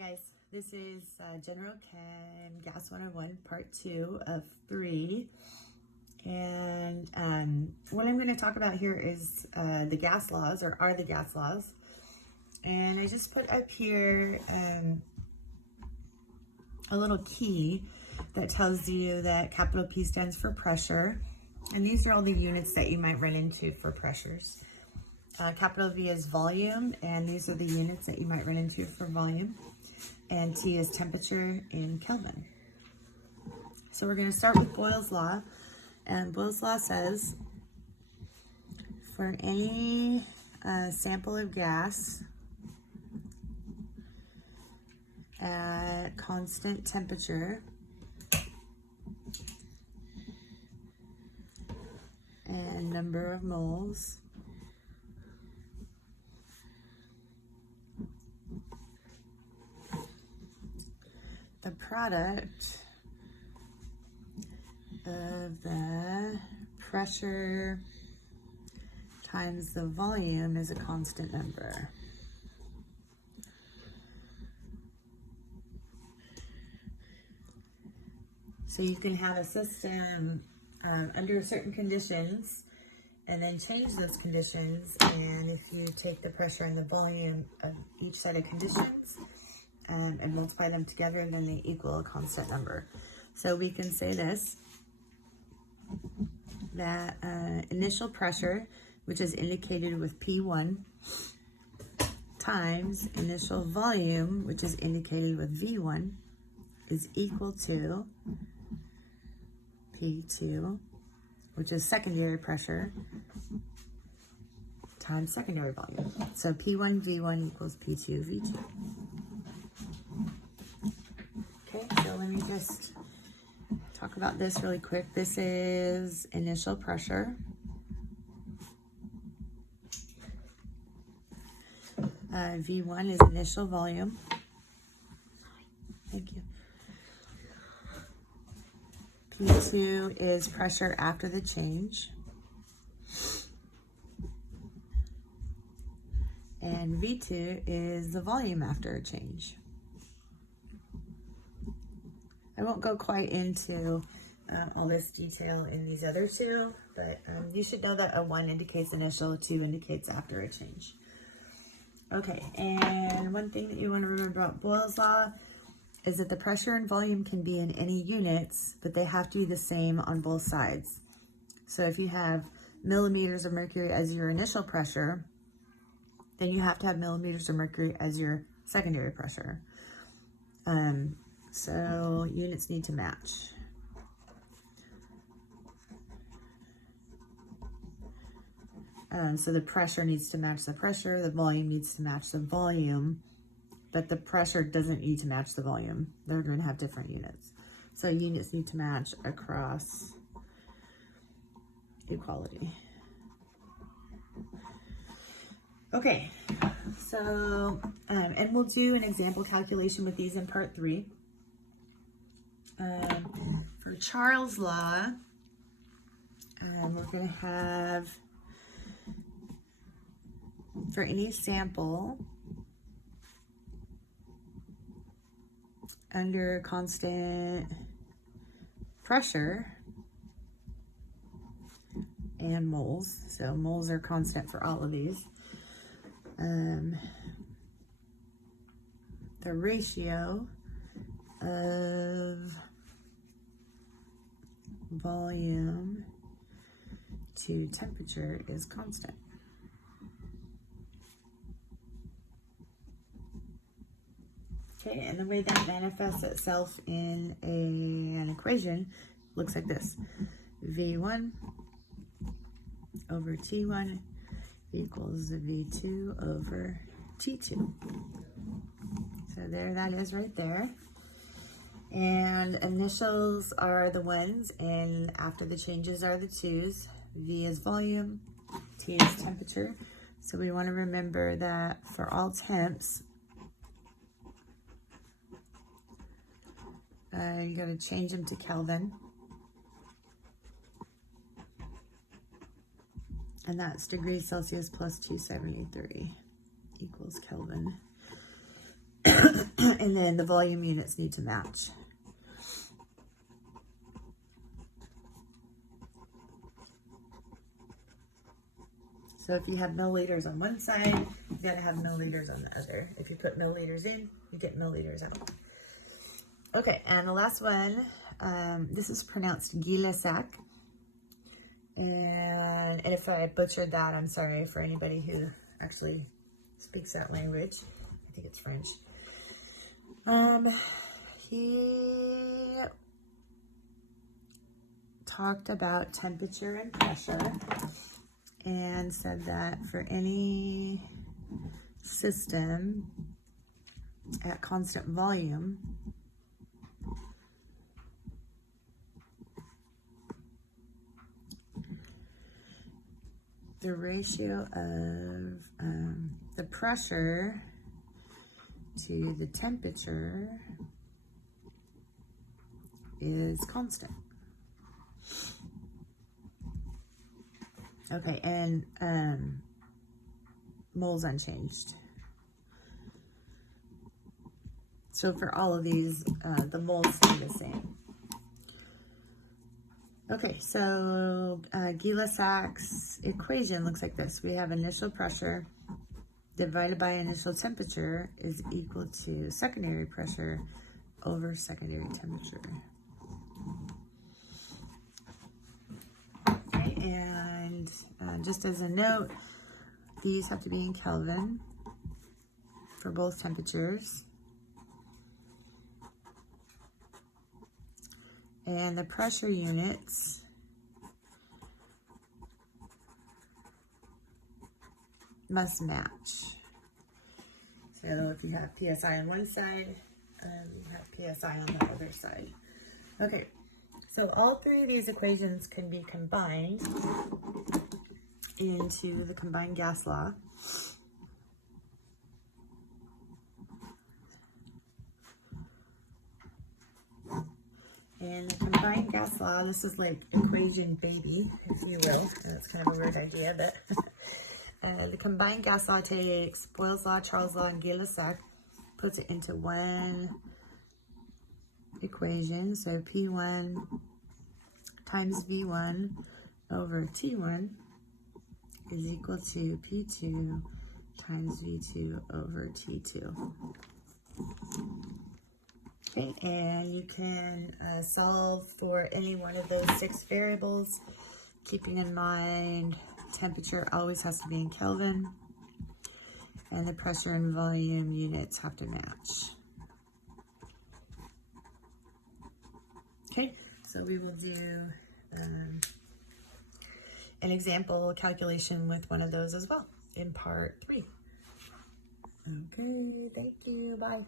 guys, this is GenChemGas101 Part 2 of 3. And what I'm going to talk about here is the gas laws, or are the gas laws. And I just put up here a little key that tells you that capital P stands for pressure. And these are all the units that you might run into for pressures. Capital V is volume, and these are the units that you might run into for volume. And T is temperature in Kelvin. So we're going to start with Boyle's law. And Boyle's law says, for any sample of gas at constant temperature and number of moles, the product of the pressure times the volume is a constant number. So you can have a system under certain conditions and then change those conditions, and if you take the pressure and the volume of each set of conditions and multiply them together, then they equal a constant number. So we can say this, that initial pressure, which is indicated with P1, times initial volume, which is indicated with V1, is equal to P2, which is secondary pressure, times secondary volume. So P1 V1 equals P2 V2. Okay, so let me just talk about this really quick. This is initial pressure. V1 is initial volume. Thank you. P2 is pressure after the change. And V2 is the volume after a change. I won't go quite into all this detail in these other two, but you should know that a 1 indicates initial, 2 indicates after a change. Okay, and one thing that you want to remember about Boyle's law is that the pressure and volume can be in any units, but they have to be the same on both sides. So if you have millimeters of mercury as your initial pressure, then you have to have millimeters of mercury as your secondary pressure. So units need to match. So the pressure needs to match the pressure, the volume needs to match the volume, but the pressure doesn't need to match the volume. They're going to have different units. So units need to match across equality. Okay, so, and we'll do an example calculation with these in part 3. For Charles' law, we're going to have, for any sample under constant pressure and moles, so moles are constant for all of these, the ratio of volume to temperature is constant. Okay, and the way that manifests itself in an equation looks like this. V1 over T1 equals V2 over T2. So there that is right there. And initials are the 1s, and after the changes are the 2s. V is volume, T is temperature. So we want to remember that for all temps, you got to change them to Kelvin. And that's degrees Celsius plus 273 equals Kelvin. And then the volume units need to match. So if you have milliliters on one side, you gotta have milliliters on the other. If you put milliliters in, you get milliliters out. Okay, and the last one, this is pronounced Gilles-Sac. And if I butchered that, I'm sorry for anybody who actually speaks that language. I think it's French. He talked about temperature and pressure and said that for any system at constant volume, the ratio of the pressure to the temperature is constant. Okay, and moles unchanged. So for all of these, the moles stay the same. Okay, so Gilles-Sac's equation looks like this. We have initial pressure divided by initial temperature is equal to secondary pressure over secondary temperature. Okay, and just as a note, these have to be in Kelvin for both temperatures. And the pressure units must match. So if you have PSI on one side, you have PSI on the other side. Okay, so all three of these equations can be combined into the combined gas law. And the combined gas law, this is like equation baby, if you will. And it's kind of a weird idea, but the combined gas law takes Boyle's law, Charles' law, and Gilles-Sac, puts it into one equation. So P1 times V1 over T1 is equal to P2 times V2 over T2. Okay, and you can solve for any one of those 6 variables, keeping in mind temperature always has to be in Kelvin, and the pressure and volume units have to match. Okay, so we will do an example calculation with one of those as well in part 3. Okay, thank you, bye.